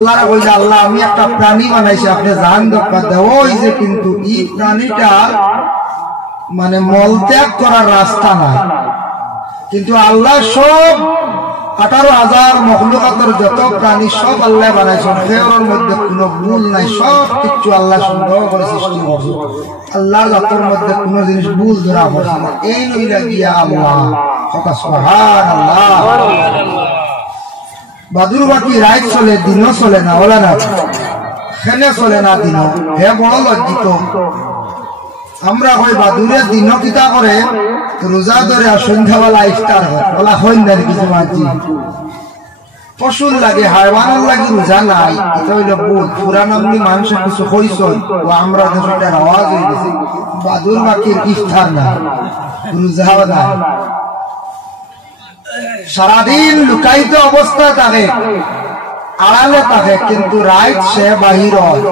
আল্লাহ বলছে আল্লাহ আমি একটা প্রাণী বানাইছি আপনি জান দরকার দেয় ওই যে কিন্তু এই প্রাণীটা মানে মলত্যাগ করার রাস্তা নাই কিন্তু আল্লাহ সব 18,000 মখলুকাতের যত প্রাণী সব আল্লাহ বানাইছেন এর মধ্যে কোনো ভুল নাই সব কিছু আল্লাহ সুন্দর করে সৃষ্টি করছে আল্লাহ জাতের মধ্যে কোনো জিনিস ভুল ধরা পড়ছে না এই লইলা গিয়া আল্লাহ সুবহানাল্লাহ বাদুর বাকি রাত চলে দিনও চলে না বলে না খেলে চলে না দিন হে বড় লজ্জিত আমরা হয় বাদুরের দিন কিতা করে রোজা ধরে আর সন্ধ্যাবেলা ইফতার হয় বলা হয় না কিছু মাঝি পশুর লাগে হাইওয়ানের লাগে রোজা নাই এটা হইল ভুল পুরান আপনি মানুষের কিছু হইছ ও আমরা দেশটার আওয়াজ হয়ে গেছে বাদুর বাকির ইফতার নাই রোজাও নাই সারাদিন লুকায়িত অবস্থা থাকে আড়ালে থাকে কিন্তু রাত সে বাহির হয়